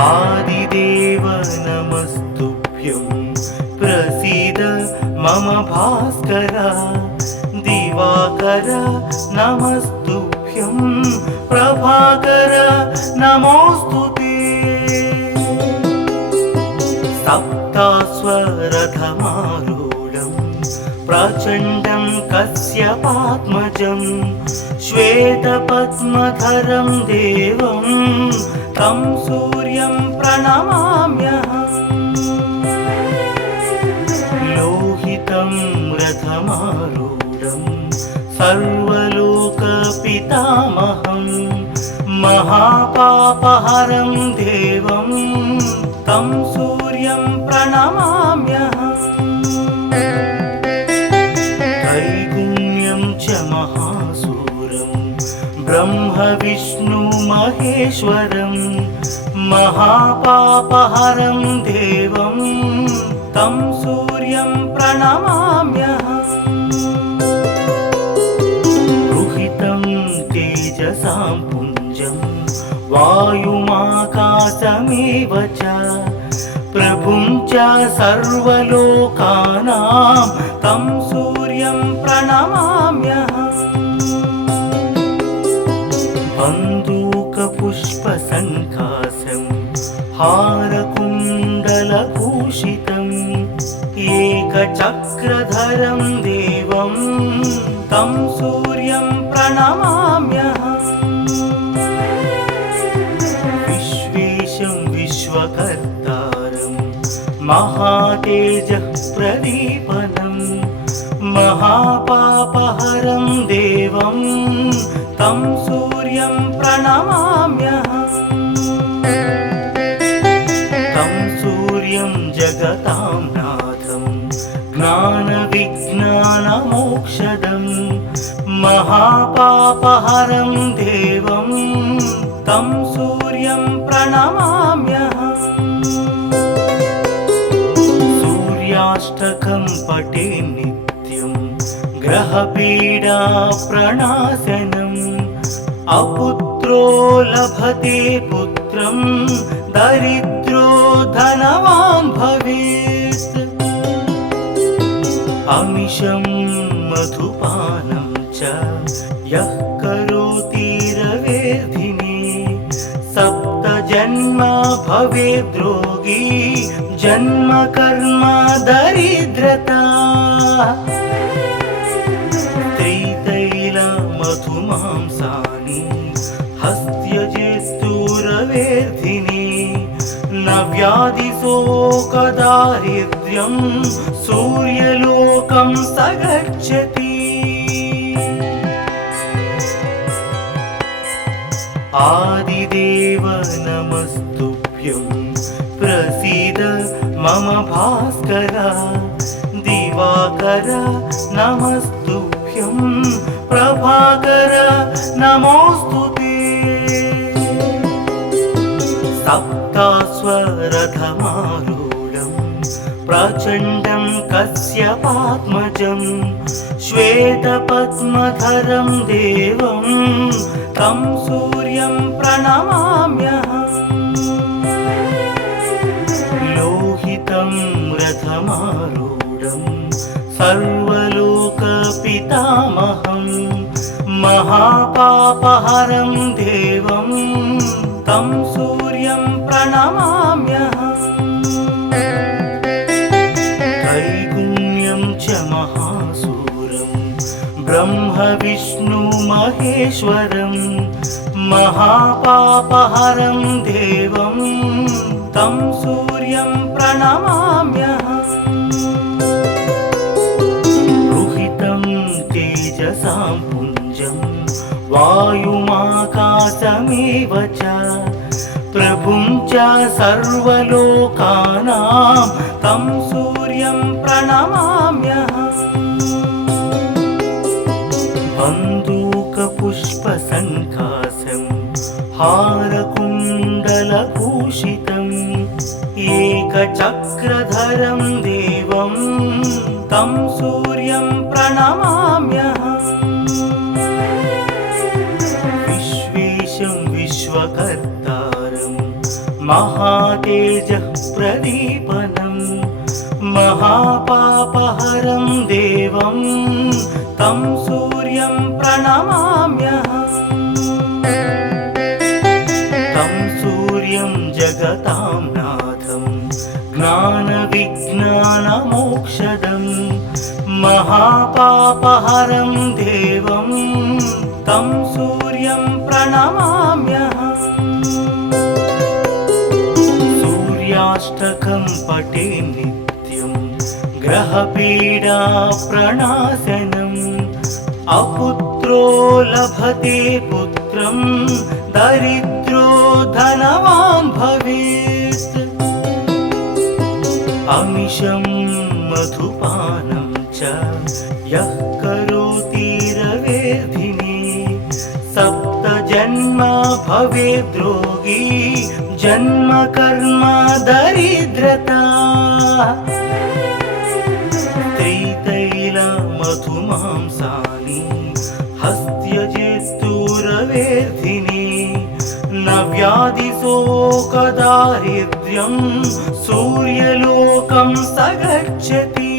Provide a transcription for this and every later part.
आदिदेव नमस्तुभ्यं प्रसीद मम भास्कर दिवाकर नमस्तुभ्यं प्रभाकर नमोस्तुते सप्तास्वरथमारूढं प्रचण्डं कश्यपात्मजं श्वेतपद्मधरं देवं तं सूर्यं प्रणमाम्यहम् लोहितं रथमारूढं सर्वलोकपितामहं महापापहरं देवं तं सूर्यं प्रणमाम्यहम् त्रैगुण्यं च महासूरं ब्रह्म विष्णु महेश्वरं महापापहरं देवं तं सूर्यं प्रणमाम्यहम् रुहितं तेजसां पुञ्जं वायुमाकाशमेव च प्रभुं च सर्वलोकानां तं सूर्यं प्रणमाम्यहम् बन्दूकपुष्पसङ्काशं हारकुण्डलभूषितम् एकचक्रधरं देवं तं सूर्यं प्रणमाम्यहम् विश्वेशं विश्वकर्तारं महातेजः प्रदीपनं महापापहरं देवं तं सूर्यं प्रणमाम्यहम् तं सूर्यं जगतां नाथं ज्ञानविज्ञानमोक्षदं महापापहरं देवं तं सूर्यं प्रणमाम्यहम् सूर्याष्टकं पठे नित्यं ग्रहपीडा प्रणाशनम् अपुत्रो लभते पुत्रं दरिद्रो धनवान् भवेत् अमिषं मधुपानं च यः करोति रवेर्धिने सप्तजन्म भवेद्रोगी जन्म कर्म दरिद्रता त्रितैलमधुमांसानि हस्त्यजेस्तुरवेर्धिने न व्याधिशोकदारिद्र्यं सूर्यलोकं स गच्छति आदिदेव नमस्तुभ्यं प्रसीद मम भास्कर दिवाकर नमस्तुभ्यं प्रभाकर नमोस्तुते सप्तास्वरथमारूढं प्रचण्डं कश्यपात्मजं श्वेतपद्मधरं देवं तं सूर्यं प्रणमाम्यहम् लोहितं रथमारूढं सर्वलोकपितामहं महापापहरं देवं तं सूर्यं प्रणमाम्यहम् त्रैगुण्यं च महासूरं ब्रह्म विष्णु महेश्वरं महापापहरं देवं तं सूर्यं प्रणमाम्यहम् रुहितं तेजसां पुञ्जं वायुमाकाशमेव च प्रभुं च सर्वलोकानां तं सूर्यं प्रणमाम्यहम् बन्दूकपुष्पसङ्काशं हारकुण्डलभूषितम् एकचक्रधरं देवं तं सूर्यं प्रणमाम्यहम् विश्वेशं विश्वकर्तारं महातेजः प्रदीपनं महापापहरं देवं तं सूर्यं प्रणमाम्यहम् तं सूर्यं जगतां नाथं ज्ञानविज्ञानमोक्षदं महापापहरं देवं तं सूर्यं प्रणमाम्यहम् सूर्याष्टकं पठे नित्यं ग्रहपीडा प्रणाशनम् अपुत्रो लभते पुत्रं दरिद्रो धनवान् भवेत् अमिषं मधुपानं च यः करोति रवेर्धिने सप्तजन्म भवेद्रोगी जन्म कर्म दरिद्रता त्रितैल मधुमांसानि हस्त्यजेस्तुरवेर्धिने न व्याधिशोकदारिद्र्यं सूर्यलोकं स गच्छति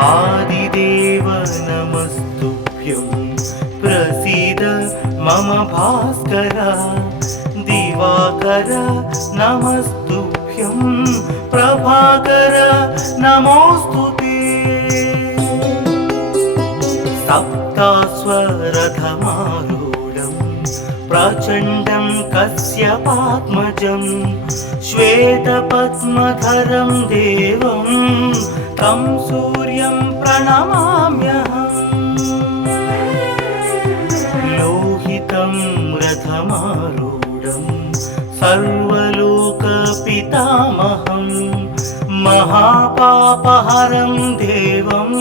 आदिदेव नमस्तुभ्यं प्रसीद मम भास्कर दिवाकर नमस्तुभ्यं प्रभाकर नमोस्तुते सप्तास्वरथमारूढं प्रचण्डं कश्यपात्मजं श्वेतपद्मधरं देवं तं सूर्यं प्रणमाम्यहम् लोहितं रथमारूढं सर्वलोकपितामहं महापापहरं देवं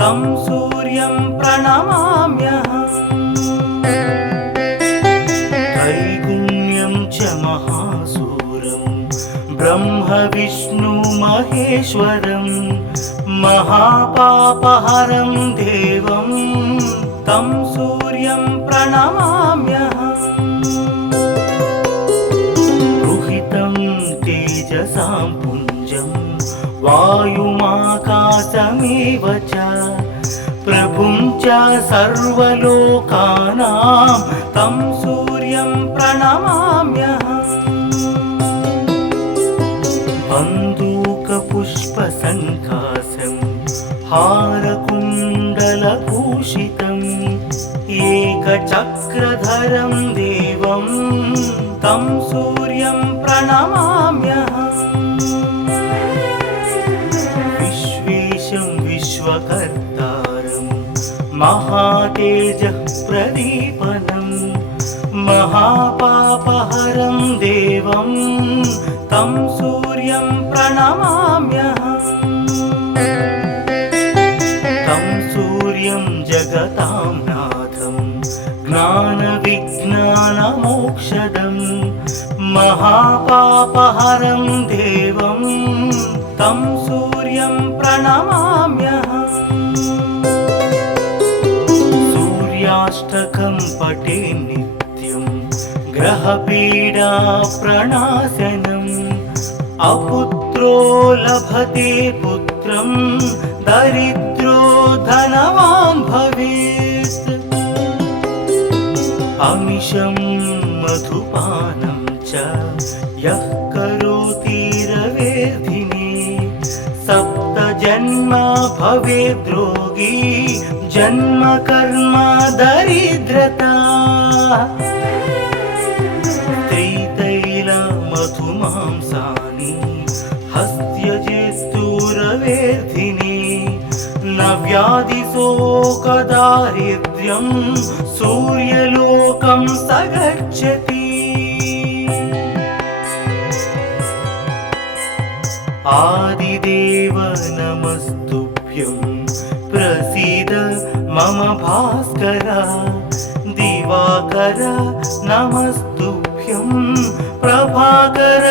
तं सूर्यं प्रणमाम्यहम् त्रैगुण्यं च महासूरं ब्रह्म विष्णु महेश्वरं महापापहरं देवं तं सूर्यं प्रणमाम्यहम् रुहितं तेजसां पुञ्जं वायुमाकाशमेव च प्रभुं च सर्वलोकानां तं सूर्यं प्रणमाम्यहम् बन्दूकपुष्पसङ्कासं हारकुण्डलभूषितम् एकचक्रधरं देवं तं सूर्यं प्रणमाम्यहम् विश्वेशं विश्वकर्तारं महातेजः प्रदीपनं महापापहरं देवं तं सूर्यं प्रणमाम्यहम् तं सूर्यं जगतां नाथं ज्ञानविज्ञानमोक्षदं महापापहरं देवं तं सूर्यं प्रणमाम्यहम् सूर्याष्टकं पठे नित्यं ग्रहपीडा प्रणाशनम् अपुत्रो लभते पुत्रं दरिद्रो धनवान् भवेत् अमिषं मधुपानं च यः करोति रवेर्धिने सप्तजन्म भवेद्रोगी जन्म कर्म दरिद्रता त्रितैल मधुमांसानि हस्त्यजेस्तुरवेर्धिने न व्याधिशोकदारिद्र्यं सूर्यलोकं स गच्छति आदिदेव नमस्तुभ्यं प्रसीद मम भास्कर दिवाकर नमस्तुभ्यं प्रभाकर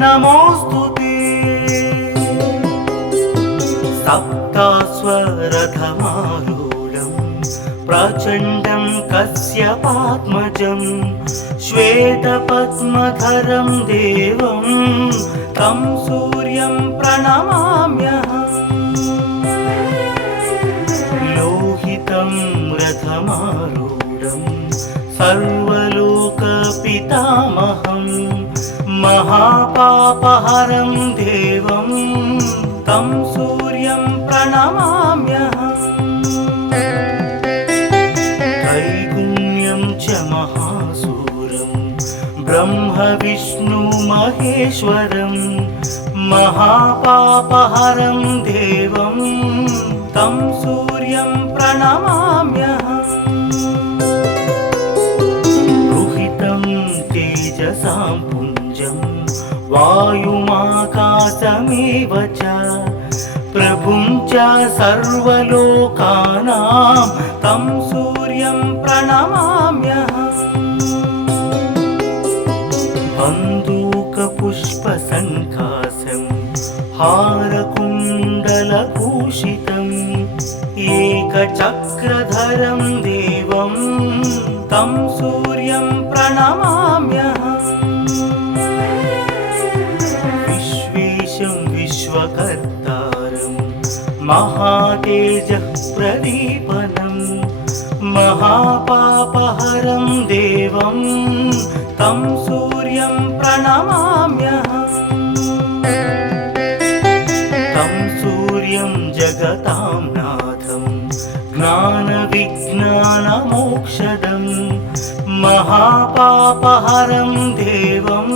नमोऽस्तु ते सप्तास्वरथमारूढं प्रचण्डं कश्यपात्मजं श्वेतपद्मधरं देवं तं सूर्यं प्रणमाम्यहम् लोहितं रथमारूढं सर्वलोकपितामहं महापापहरं देवं तं सूर्यं प्रणमाम्यहम् त्रैगुण्यं च महासूरं ब्रह्म विष्णु महेश्वरं महापापहरं देवं तं सूर्यं प्रणमाम्यहम् रुहितं तेजसां पुञ्जं वायुमाकाशमेव च प्रभुं च सर्वलोकानां तं सूर्यं प्रणमाम्यहम् बन्दूकपुष्पसङ्काशं हारकुण्डलभूषितम् एकचक्रधरं देवं तं सूर्यं प्रणमाम्यहम् विश्वेशं विश्वकर्तारं महातेजः प्रदीपनं महापापहरं देवं तं सूर्यं प्रणमाम्यहम् तं सूर्यं जगतां नाथं ज्ञानविज्ञानमोक्षदं महापापहरं देवं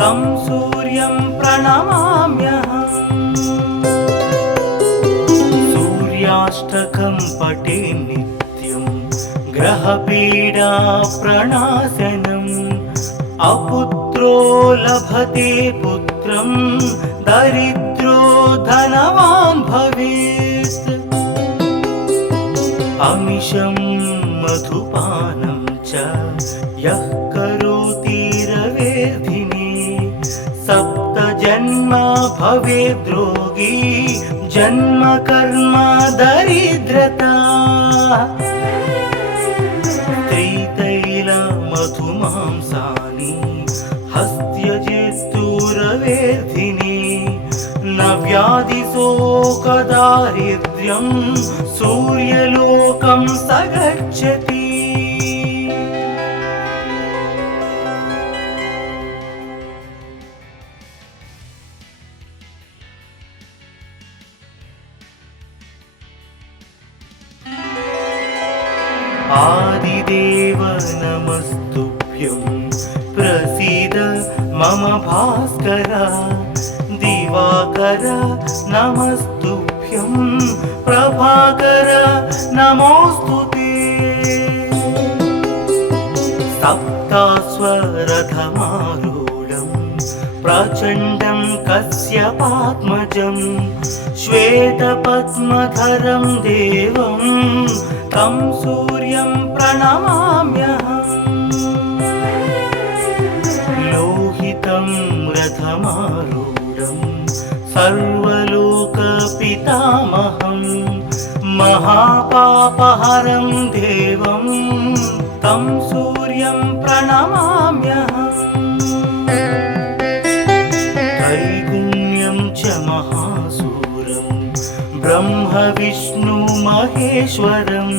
तं सूर्यं प्रणमाम्यहम् सूर्याष्टकं पठे नित्यं ग्रहपीडा प्रणाशनम् अपुत्रो लभते पुत्रं दरिद्रो धनवान् भवेत् अमिषं मधुपानं च यः करोति रवेर्धिने सप्तजन्म भवेद्रोगी जन्म कर्म दरिद्रता त्रितैलमधुमांसानि हस्त्यजेस्तुरवेर्धिने न व्याधिशोकदारिद्र्यं सूर्यलोकं स गच्छति आदिदेव नमस्तुभ्यं प्रसीद मम भास्कर दिवाकर नमस्तुभ्यं प्रभाकर नमोऽस्तु ते सप्तास्वरथमारूढं प्रचण्डं कश्यपात्मजं श्वेतपद्मधरं देवं तं सूर्यं प्रणमाम्यहम् लोहितं रथमारूढं सर्वलोकपितामहं महापापहरं देवं तं सूर्यं प्रणमाम्यहम् त्रैगुण्यं च महासूरं ब्रह्म विष्णु महेश्वरं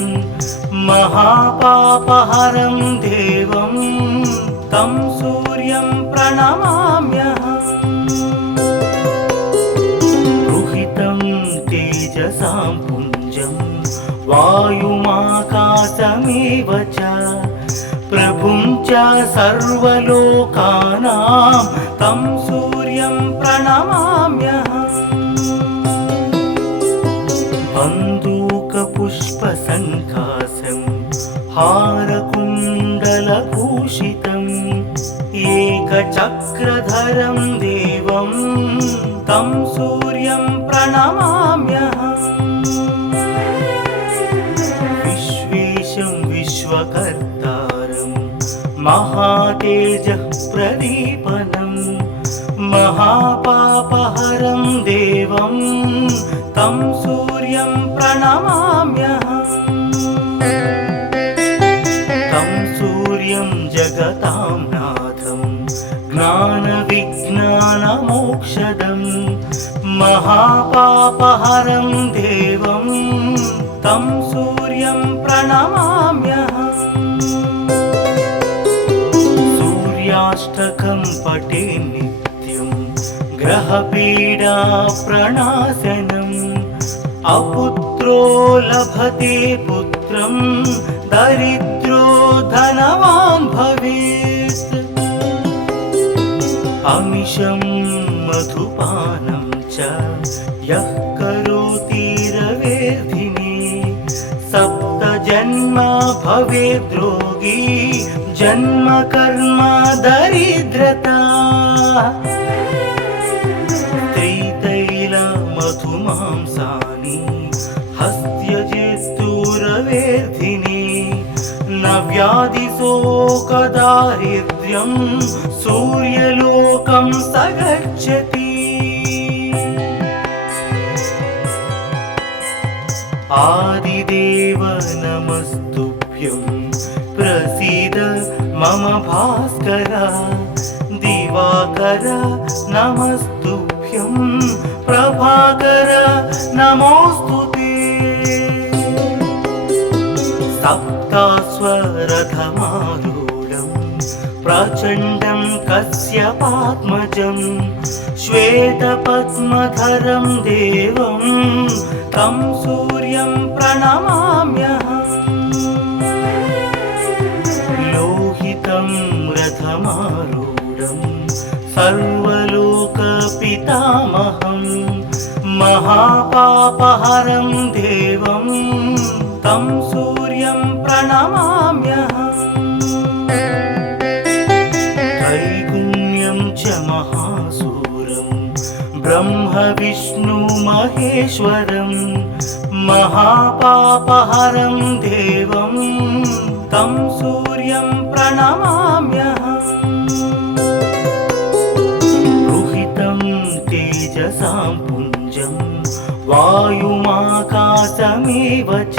महापापहरं देवं तं सूर्यं प्रणमाम्यहम् रुहितं तेजसां पुञ्जं वायुमाकाशमेव च प्रभुं च सर्वलोकानां तं सूर्यं प्रणमाम्यहम् बन्दूकपुष्पसङ्काशं हारकुण्डलभूषितम् एकचक्रधरं देवं तं सूर्यं प्रणमाम्यहम् विश्वेशं विश्वकर्तारं महातेजः प्रदीपनं महापापहरं देवं तं सूर्यं प्रणमाम्यहम् तं सूर्यं जगतां नाथं ज्ञानविज्ञानमोक्षदं महापापहरं देवं तं सूर्यं प्रणमाम्यहम् सूर्याष्टकं पठे नित्यं ग्रहपीडा प्रणाशनम् अपुत्रो लभते पुत्रं दरिद्रो धनवान् भवेत् अमिषं मधुपानं च यः करोति रवेर्धिने सप्तजन्म भवेद्रोगी जन्म कर्म दरिद्रता त्रितैल मधुमांसानि हस्त्यजेस्तुरवेर्धिने न व्याधिशोकदारिद्र्यं सूर्यलोकं स गच्छति आदिदेव नमस्तुभ्यं प्रसीद मम भास्कर दिवाकर नमस्तुभ्यं प्रभाकर नमोस्तुते सप्तास्वरथमारूढं प्रचण्डं कश्यपात्मजं श्वेतपद्मधरं देवं तं सूर्यं प्रणमाम्यहम् लोहितं रथमारूढं सर्वलोकपितामहं महापापहरं देवं तं सूर्यं प्रणमाम्यहम् त्रैगुण्यं च महासूरं ब्रह्म विष्णु महेश्वरं महापापहरं देवं तं सूर्यं प्रणमाम्यहम् रुहितं तेजसां पुञ्जं वायुमाकाशमेव च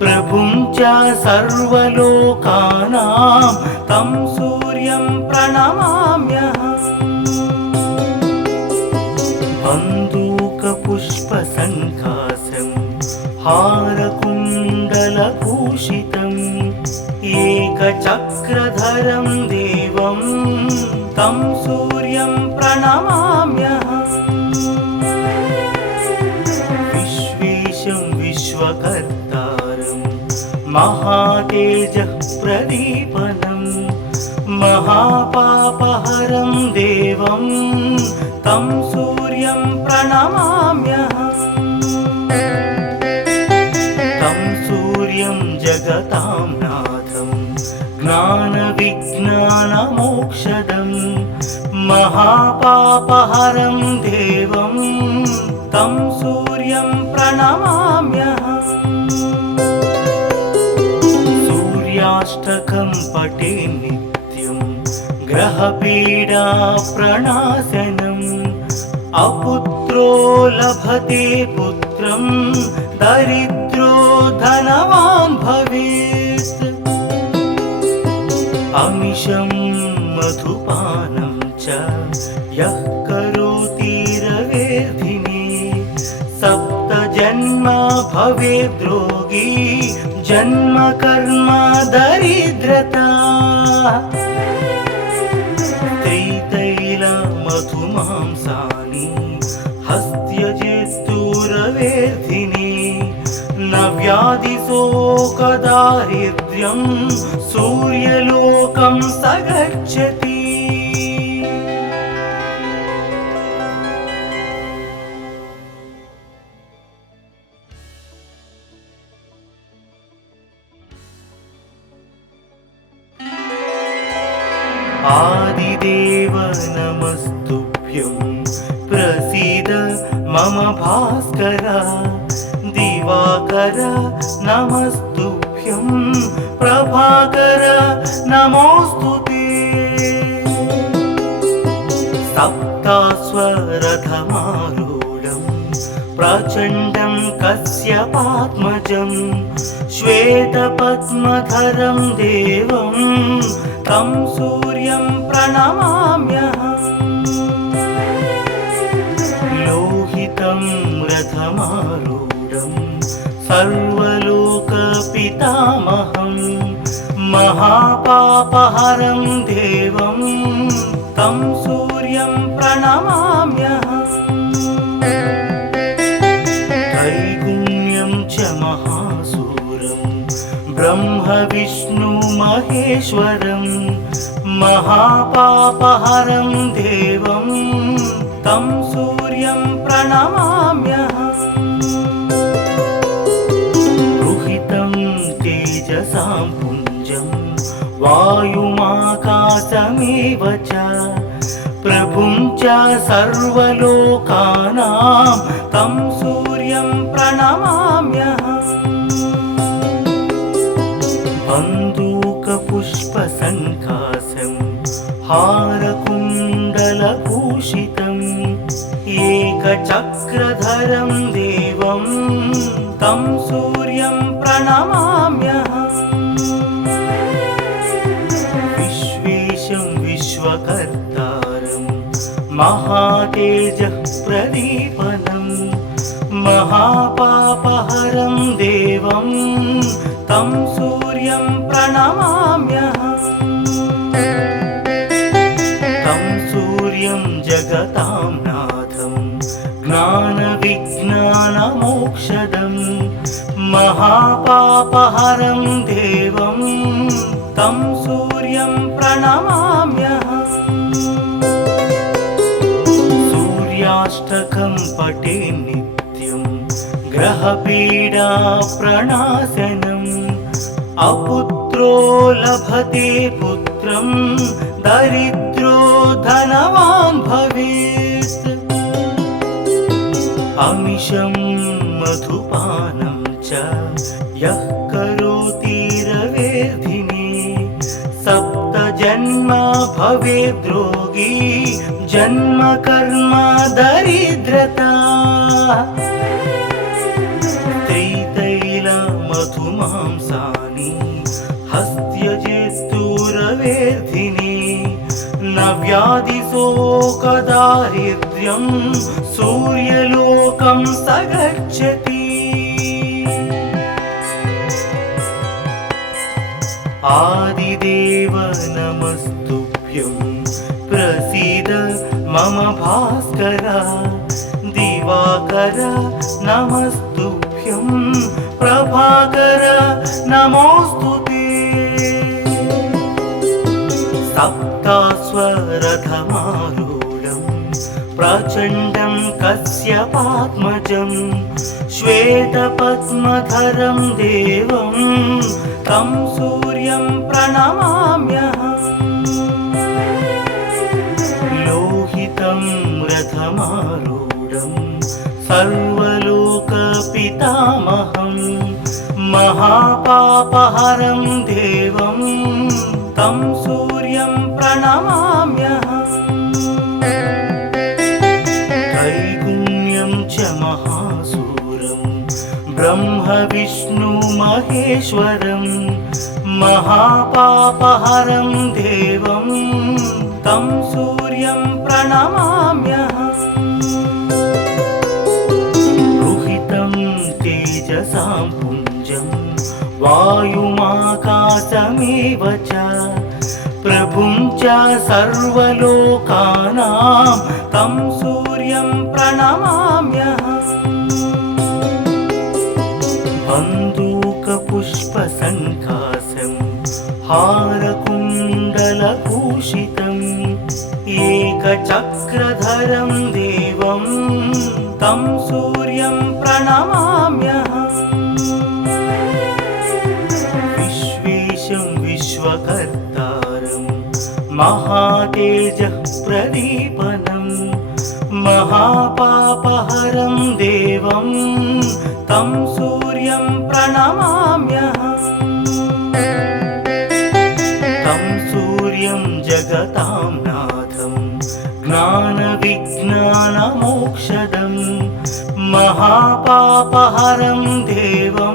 प्रभुं च सर्वलोकानां तं सूर्यं प्रणमाम्यहम् बन्दूकपुष्पसङ्कासं हारकुण्डलभूषितम् एकचक्रधरं देवं तं सूर्यं प्रणमाम्यहम् विश्वेशं विश्वकर्तारं महातेजः प्रदीपनं महापापहरं देवं तं सूर्यं प्रणमाम्यहम् तं सूर्यं जगतां नाथं ज्ञानविज्ञानमोक्षदं महापापहरं देवं तं सूर्यं प्रणमाम्यहम् सूर्याष्टकं पठे नित्यं ग्रहपीडा प्रणाशनम् अपुत्रो लभते पुत्रं दरिद्रो धनवान् भवेत् अमिषं मधुपानं च यः करोति रवेर्धिने सप्तजन्म भवेद्रोगी जन्म कर्म दरिद्रता त्रितैल मधुमांसानि हस्त्यजेस्तुरवेर्धिने न व्याधिशोकदारिद्र्यं सूर्यलोकं स गच्छति आदिदेव नमस्तुभ्यं प्रसीद मम भास्कर दिवाकर नमस्तुभ्यं प्रभाकर नमोस्तुते सप्तास्वरथमारूढं प्रचण्डं कश्यपात्मजं श्वेतपद्मधरं देवं तं सूर्यं प्रणमाम्यहम् लोहितं रथमारूढं सर्वलोकपितामहं महापापहरं देवं तं सूर्यं प्रणमाम्यहम् त्रैगुण्यं च महासूरं ब्रह्मविष्णुमहेश्वरं महापापहरं देवं तं सूर्यं प्रणमाम्यहम् रुहितं तेजसां पुञ्जं वायुमाकाशमेव च प्रभुं च सर्वलोकानां तं सूर्यं प्रणमाम्यहम् बन्दूकपुष्पसङ्कासं हारकुण्डलभूषितम् एकचक्रधरं देवं तं सूर्यं प्रणमाम्यहम् विश्वेशं विश्वकर्तारं महातेजः प्रदीपनं महापापहरं देवं तं सूर्यं प्रणमाम्यहम् तं सूर्यं जगतां नाथं ज्ञानविज्ञानमोक्षदं महापापहरं देवं तं सूर्यं प्रणमाम्यहम् सूर्याष्टकं पठे नित्यं ग्रहपीडाप्रणाशनम् अपुत्रो लभते पुत्रं दरिद्रो धनवान् भवेत् अमिषं मधुपानं च यः करोति रवेर्धिने सप्तजन्म भवेद्रोगी जन्म कर्म दरिद्रता त्रितैलमधुमांसानि हस्त्यजेस्तुरवेर्धिने न व्याधिशोकदारिद्र्यं सूर्यलोकं स गच्छति आदिदेव नमस्तुभ्यं प्रसीद मम भास्कर दिवाकर नमस्तुभ्यं प्रभाकर नमोऽस्तुते सप्तास्वरथमारूढं प्रचण्डं कश्यपात्मजं श्वेतपद्मधरं देवं तं सूर्यं प्रणमाम्यहम् लोहितं रथमारूढं सर्वलोकपितामहं महापापहरं देवं तं सूर्यं प्रणमाम्यहम् त्रैगुण्यं च महासूरं ब्रह्मविष्णुमहेश्वरं महापापहरं देवं तं सूर्यं प्रणमाम्यहम् रुहितं तेजसां पुञ्जं वायुमाकाशमेव च प्रभुं च सर्वलोकानां तं सूर्यं प्रणमाम्यहम् बन्दूकपुष्पसङ्कासं हारकुण्डलभूषितम् एकचक्रधरं देवं तं सूर्यं प्रणमाम्यहम् विश्वेशं विश्वकर्तारं महातेजः प्रदीपनं महापापहरं देवं तं सूर्यं प्रणमाम्यहम् तं सूर्यं जगतां नाथं ज्ञानविज्ञानमोक्षदं मोक्षदं महापापहरं देवं